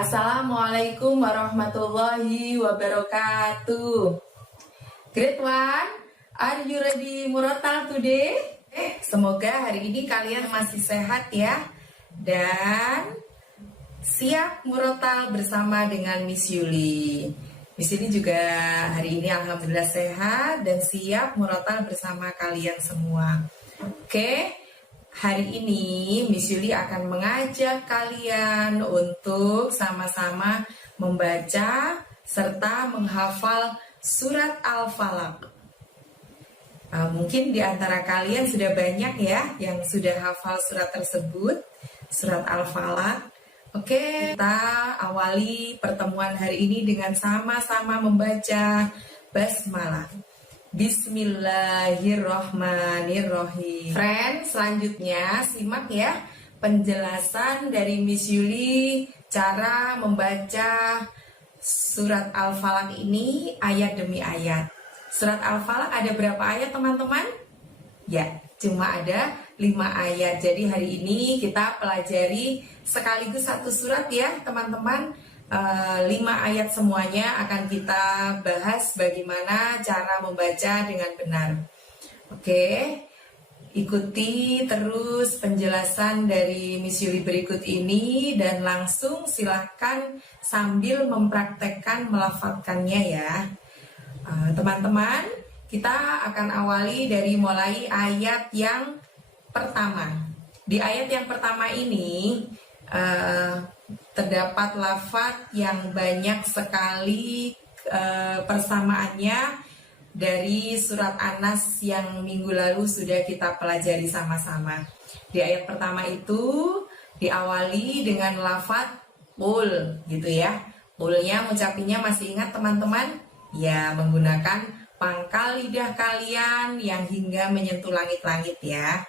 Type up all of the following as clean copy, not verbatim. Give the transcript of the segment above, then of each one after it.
Assalamualaikum warahmatullahi wabarakatuh. Grade 1, are you ready murotal today? Semoga hari ini kalian masih sehat ya, dan siap murotal bersama dengan Miss Yuli. Miss Yuli juga hari ini alhamdulillah sehat dan siap murotal bersama kalian semua. Oke, hari ini Miss Yuli akan mengajak kalian untuk sama-sama membaca serta menghafal surat Al-Falaq. Mungkin di antara kalian sudah banyak ya yang sudah hafal surat tersebut, surat Al-Falaq. Oke, kita awali pertemuan hari ini dengan sama-sama membaca basmalah. Bismillahirrohmanirrohim. Friends, selanjutnya simak ya penjelasan dari Miss Yuli cara membaca surat Al-Falaq ini ayat demi ayat. Surat Al-Falaq ada berapa ayat teman-teman? Ya, cuma ada 5 ayat. Jadi hari ini kita pelajari sekaligus satu surat ya teman-teman. 5 ayat semuanya akan kita bahas bagaimana cara membaca dengan benar. Oke, ikuti terus penjelasan dari Miss Yuli berikut ini dan langsung silahkan sambil mempraktekkan melafalkannya ya. Teman-teman, kita akan awali dari mulai ayat yang pertama. Di ayat yang pertama ini terdapat lafaz yang banyak sekali persamaannya dari surat An-Nas yang minggu lalu sudah kita pelajari sama-sama. Di ayat pertama itu diawali dengan lafaz qul gitu ya. Qulnya ngucapinnya masih ingat teman-teman? Ya, menggunakan pangkal lidah kalian yang hingga menyentuh langit-langit ya,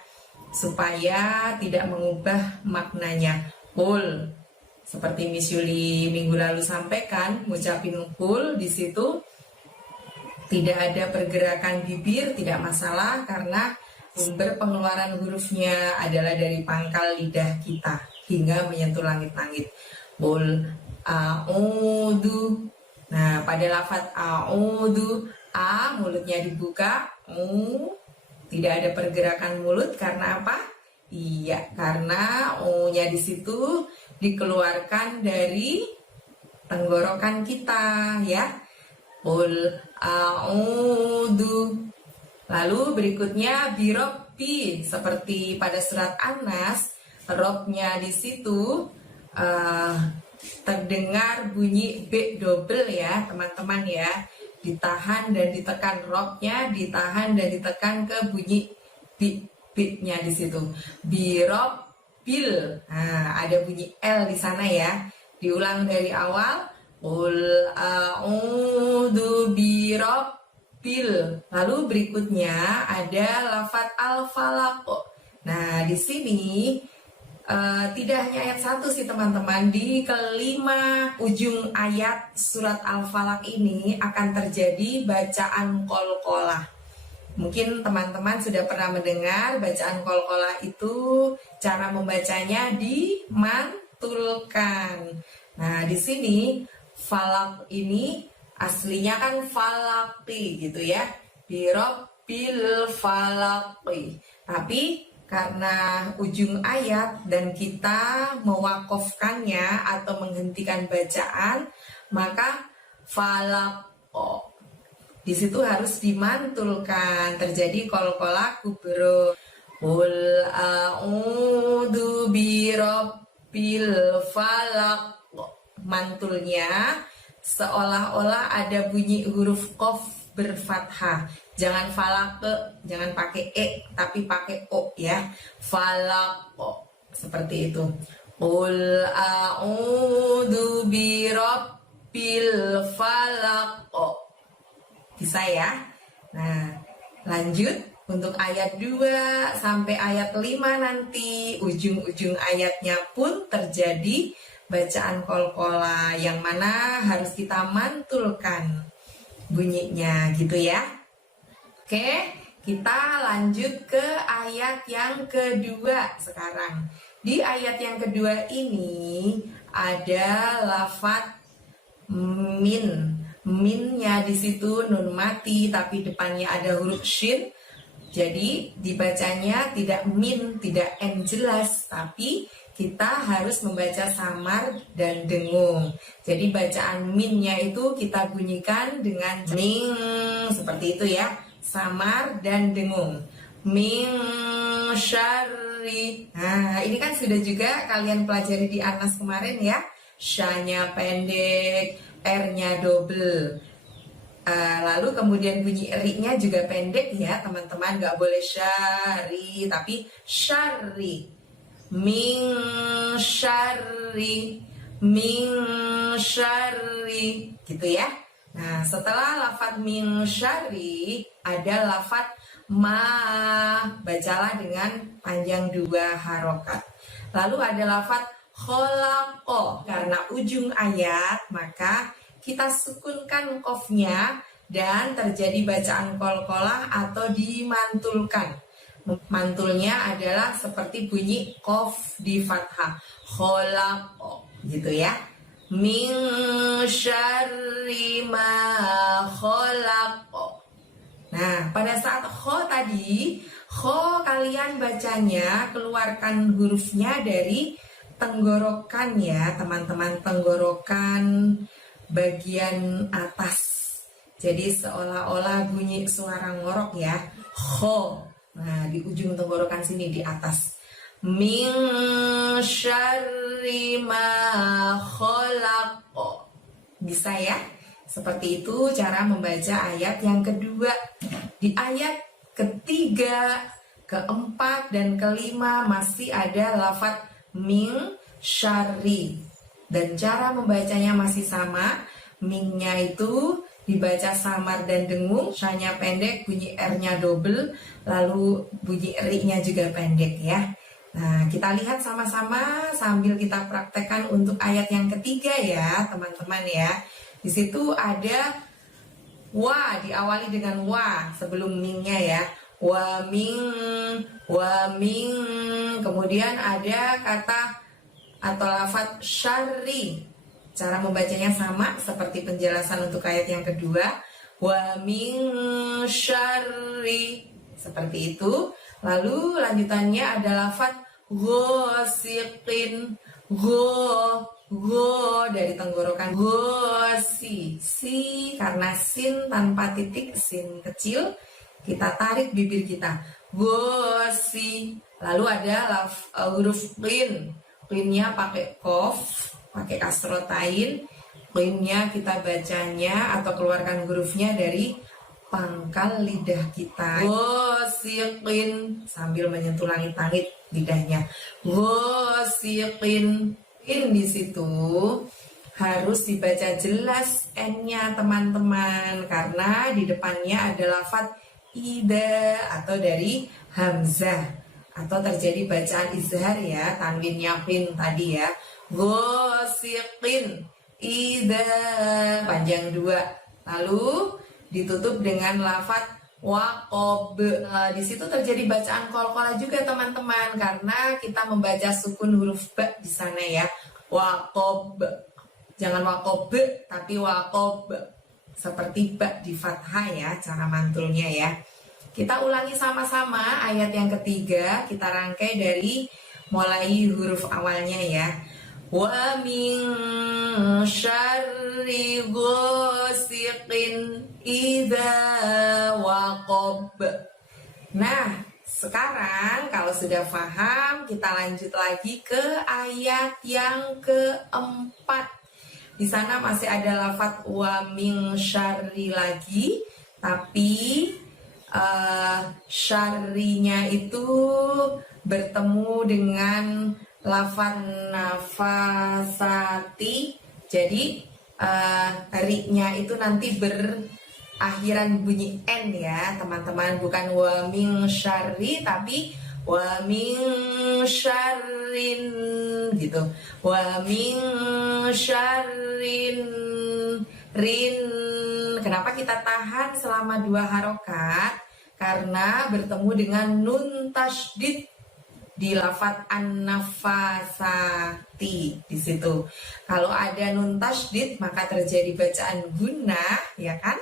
supaya tidak mengubah maknanya. Qul, seperti Miss Yuli minggu lalu sampaikan, ngucapin qul di situ tidak ada pergerakan bibir, tidak masalah karena sumber pengeluaran hurufnya adalah dari pangkal lidah kita hingga menyentuh langit-langit. Qul a'udzu. Nah, pada lafaz a'udzu, a mulutnya dibuka, tidak ada pergerakan mulut karena apa? Iya, karena o-nya di situ dikeluarkan dari tenggorokan kita ya. Qul a'udzu. Lalu berikutnya birobbi, seperti pada surat An-Nas, robnya di situ terdengar bunyi B double ya teman-teman ya. Ditahan dan ditekan robnya, ditahan dan ditekan ke bunyi B-nya di situ. Birobbil. Nah, ada bunyi L di sana ya. Diulang dari awal. Qul a'udzu birobbil. Lalu berikutnya ada lafaz Al-Falaq. Nah, di sini tidak hanya ayat 1 sih teman-teman. Di kelima ujung ayat surat Al-Falaq ini akan terjadi bacaan qalqalah. Mungkin teman-teman sudah pernah mendengar bacaan qalqalah itu cara membacanya dimantulkan. Nah, di sini falaq ini aslinya kan falaqi gitu ya. Birabbil falaqi. Tapi karena ujung ayat dan kita mewakofkannya atau menghentikan bacaan, maka falaqo di situ harus dimantulkan, terjadi qalqalah kubro. Qul a'udzu birabbil falaq. Mantulnya seolah-olah ada bunyi huruf qaf berfathah. Jangan falaq, jangan pakai e tapi pakai o ya. Falaq, seperti itu. Qul a'udzu birabbil falaq. Bisa ya? Nah, lanjut untuk ayat 2 sampai ayat 5 nanti ujung-ujung ayatnya pun terjadi bacaan qalqalah yang mana harus kita mantulkan bunyinya gitu ya. Oke, kita lanjut ke ayat yang kedua sekarang. Di ayat yang kedua ini ada lafat min. Minnya di situ nun mati tapi depannya ada huruf shin. Jadi dibacanya tidak min, tidak n jelas, tapi kita harus membaca samar dan dengung. Jadi bacaan minnya itu kita bunyikan dengan ming seperti itu ya, samar dan dengung. Min syarri. Nah, ini kan sudah juga kalian pelajari di Anas kemarin ya. Sya-nya pendek, R-nya double. Lalu kemudian bunyi ri-nya juga pendek ya teman-teman, nggak boleh syari tapi syari. Min syari, min syari, gitu ya. Nah, setelah lafadz min syari ada lafadz ma, bacalah dengan panjang 2 harokat. Lalu ada lafadz kholaqo, karena ujung ayat maka kita sukunkan qofnya dan terjadi bacaan qalqalah atau dimantulkan. Mantulnya adalah seperti bunyi qaf di fathah, kholaqo, gitu ya. Min syarri ma kholaqo. Nah, pada saat kho tadi, kho kalian bacanya keluarkan hurufnya dari tenggorokan ya teman-teman, tenggorokan bagian atas. Jadi seolah-olah bunyi suara ngorok ya, kho. Nah, di ujung tenggorokan sini di atas. Min syarri ma kholaqo. Bisa ya? Seperti itu cara membaca ayat yang kedua. Di ayat ketiga, keempat, dan kelima masih ada lafadz min syarri. Dan cara membacanya masih sama. Mingnya itu dibaca samar dan dengung, syanya pendek, bunyi R-nya double, lalu bunyi ri-nya juga pendek ya. Nah, kita lihat sama-sama sambil kita praktekkan untuk ayat yang ketiga ya teman-teman ya. Di situ ada wa, diawali dengan wa sebelum mingnya ya. Wa ming, kemudian ada kata atau lafadz syarri. Cara membacanya sama seperti penjelasan untuk ayat yang kedua. Wa min syarri, seperti itu. Lalu lanjutannya ada lafadz ghosiqin. Go dari tenggorokan gosi, si karena sin tanpa titik, sin kecil, kita tarik bibir kita, gosi. Lalu ada huruf qin, qinnya pakai kof, pakai kasrotain. Qinnya kita bacanya atau keluarkan hurufnya dari pangkal lidah kita, gosiqin, sambil menyentuh langit-langit lidahnya, gosiqin. In di situ harus dibaca jelas n-nya teman-teman, karena di depannya ada lafadz ida atau dari hamzah, atau terjadi bacaan izhar ya, tanwin yakin tadi ya. Gosiqin, ida, panjang 2. Lalu ditutup dengan lafadz waqob. Di situ terjadi bacaan qalqalah juga teman-teman, karena kita membaca sukun huruf ba di sana ya. Waqob. Jangan waqob tapi waqob. Seperti ba di fathah ya cara mantulnya ya. Kita ulangi sama-sama ayat yang ketiga, kita rangkai dari mulai huruf awalnya ya. Wa min syarri ghosiqin idza waqab. Nah, sekarang kalau sudah paham, kita lanjut lagi ke ayat yang keempat. Di sana masih ada lafadz wa min syarri lagi, tapi syarrinya itu bertemu dengan lafadz nafasati. Jadi ri-nya itu nanti berakhiran bunyi n ya teman-teman, bukan wa min syarri tapi wa min syarrin gitu. Wa min syarrin rin. Kenapa kita tahan selama 2 harokat? Karena bertemu dengan nun tasydid. di lafadz an-nafasati di situ. Kalau ada nun tasydid maka terjadi bacaan gunnah, ya kan?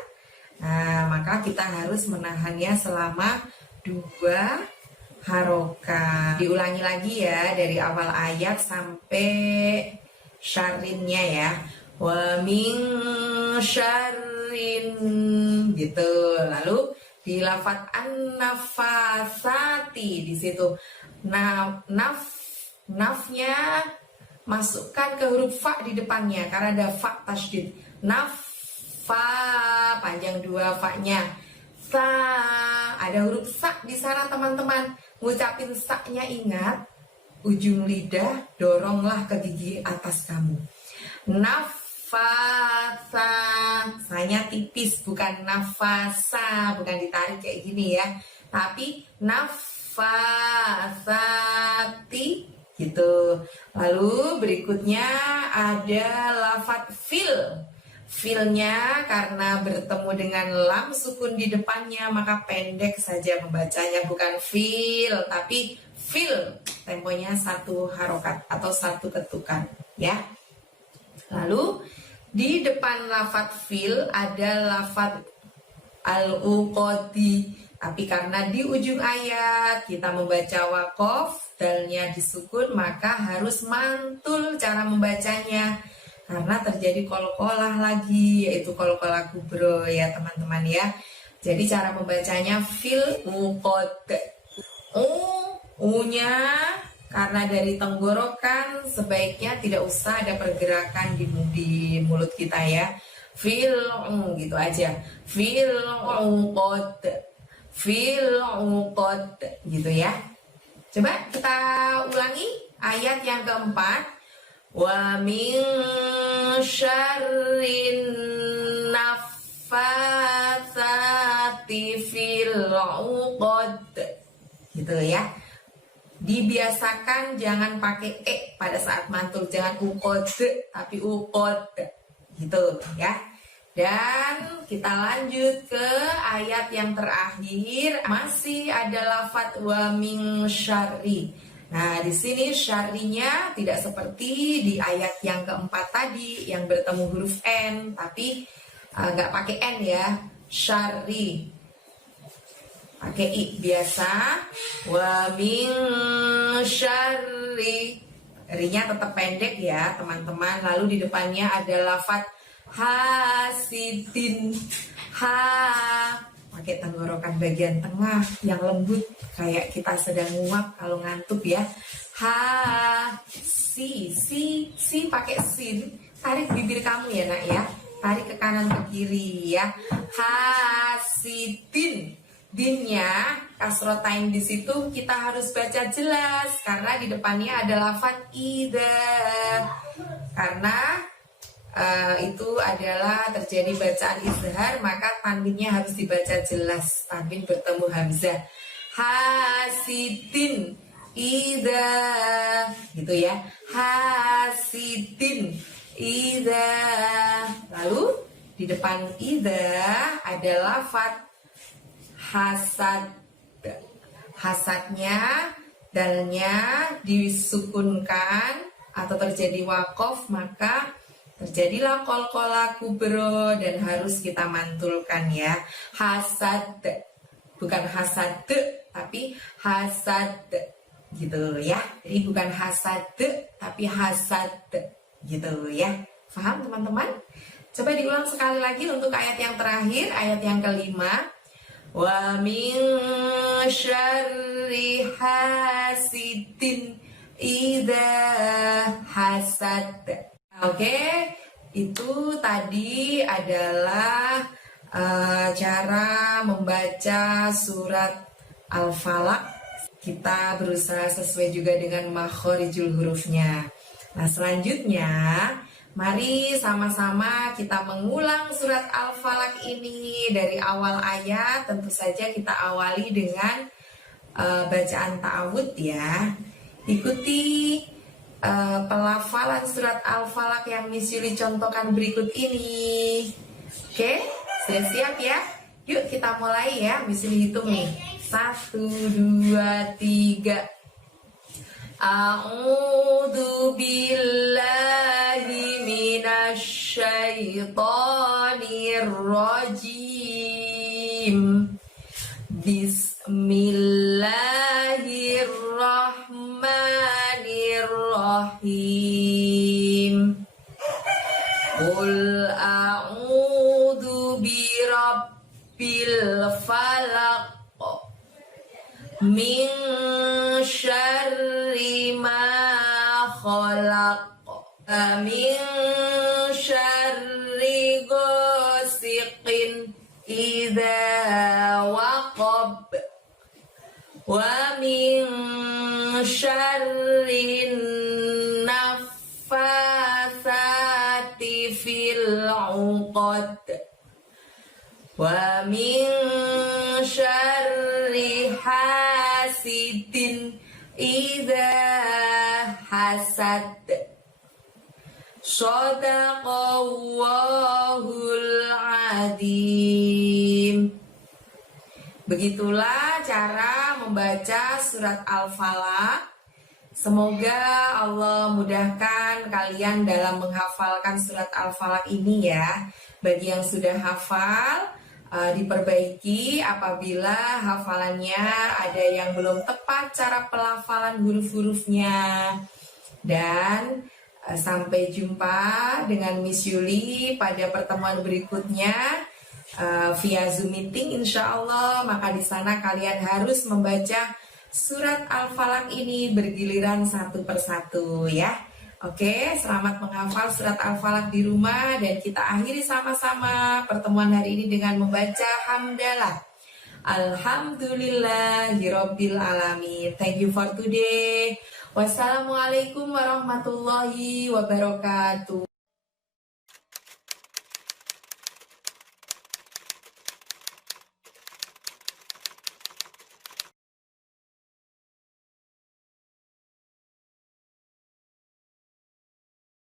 Nah, maka kita harus menahannya selama 2 harokat. Diulangi lagi ya dari awal ayat sampai syarrinnya ya. Wa min syarrin gitu. Lalu di lafadz an-nafasati di situ. Nah, nafnya masukkan ke huruf fa di depannya karena ada fa tasydid. Nafa panjang 2 fa-nya. Sa ada huruf sa di sana teman-teman. Ngucapin sa-nya ingat, ujung lidah doronglah ke gigi atas kamu. Nafasa, saya tipis, bukan nafasa, bukan ditarik kayak gini ya, tapi nafasati gitu. Lalu berikutnya ada lafadz fil. Filnya karena bertemu dengan lam sukun di depannya maka pendek saja membacanya, bukan fil tapi fil, temponya 1 harokat atau 1 ketukan ya. Lalu di depan lafadz fil ada lafadz al-uqadi, tapi karena di ujung ayat kita membaca waqaf, dalnya disukun maka harus mantul cara membacanya karena terjadi qalqalah lagi, yaitu qalqalah kubro ya teman-teman ya. Jadi cara membacanya fil uqad. U-nya karena dari tenggorokan sebaiknya tidak usah ada pergerakan di mulut kita ya. Fil gitu aja. Fil uqad. Fil uqad gitu ya. Coba kita ulangi ayat yang keempat. Wa min syarrin naffatsati fil uqad gitu ya. Dibiasakan jangan pakai pada saat mantul, jangan uqad tapi uqad gitu ya. Dan kita lanjut ke ayat yang terakhir, masih ada lafadz wa min syarri. Nah, di sini syarrinya tidak seperti di ayat yang keempat tadi yang bertemu huruf N, tapi nggak pakai N ya, syarri. Pakai I biasa. Wa min syarri. R-nya tetap pendek ya, teman-teman. Lalu di depannya ada lafadz hasidin. Pakai tenggorokan bagian tengah yang lembut kayak kita sedang nguap kalau ngantuk ya. Si pakai sin, tarik bibir kamu ya nak ya, tarik ke kanan ke kiri ya. Hasidin, dinnya kasrotain di situ kita harus baca jelas karena di depannya ada lafadz ida, karena itu adalah terjadi bacaan izhar maka tanwinnya harus dibaca jelas, tanwin bertemu hamzah. Hasidin ida gitu ya, hasidin ida. Lalu di depan ida ada lafadz hasad. Hasadnya dalnya disukunkan atau terjadi waqaf maka terjadilah qalqalah kubro dan harus kita mantulkan ya. Hasad, bukan hasad tapi hasad gitu ya. Jadi bukan hasad tapi hasad gitu ya. Paham teman-teman? Coba diulang sekali lagi untuk ayat yang terakhir, ayat yang kelima. Wa min syarri hasidin idza hasad. Oke, itu tadi adalah cara membaca surat Al-Falaq. Kita berusaha sesuai juga dengan makhorijul hurufnya. Nah, selanjutnya mari sama-sama kita mengulang surat Al-Falaq ini dari awal ayat. Tentu saja kita awali dengan bacaan ta'awudz ya. Ikuti pelafalan surat Al-Falaq yang Miss Yuli contohkan berikut ini. Oke, sudah siap ya? Yuk kita mulai ya. Miss Yuli hitung nih. 1, 2, 3. A'udzu billahi minasy syaithanir rajim. Bismillahirrahmanirrahim. Qul a'udzu birabbil falaq min syarri ma khalaq min syarri ghasiqin idza waqab wa min syarri naffasati fil 'uqad wa min syarri hasidin idza hasad. Shadaqallahul adzim. Begitulah cara membaca surat Al-Falaq. Semoga Allah mudahkan kalian dalam menghafalkan surat Al-Falaq ini ya. Bagi yang sudah hafal, diperbaiki apabila hafalannya ada yang belum tepat cara pelafalan huruf-hurufnya. Dan sampai jumpa dengan Miss Yuli pada pertemuan berikutnya via Zoom meeting insya Allah. Maka di sana kalian harus membaca surat Al-Falaq ini bergiliran satu persatu ya. Oke, selamat menghafal surat Al-Falaq di rumah dan kita akhiri sama-sama pertemuan hari ini dengan membaca hamdalah. Alhamdulillahirabbil alamin. Thank you for today. Wassalamualaikum warahmatullahi wabarakatuh.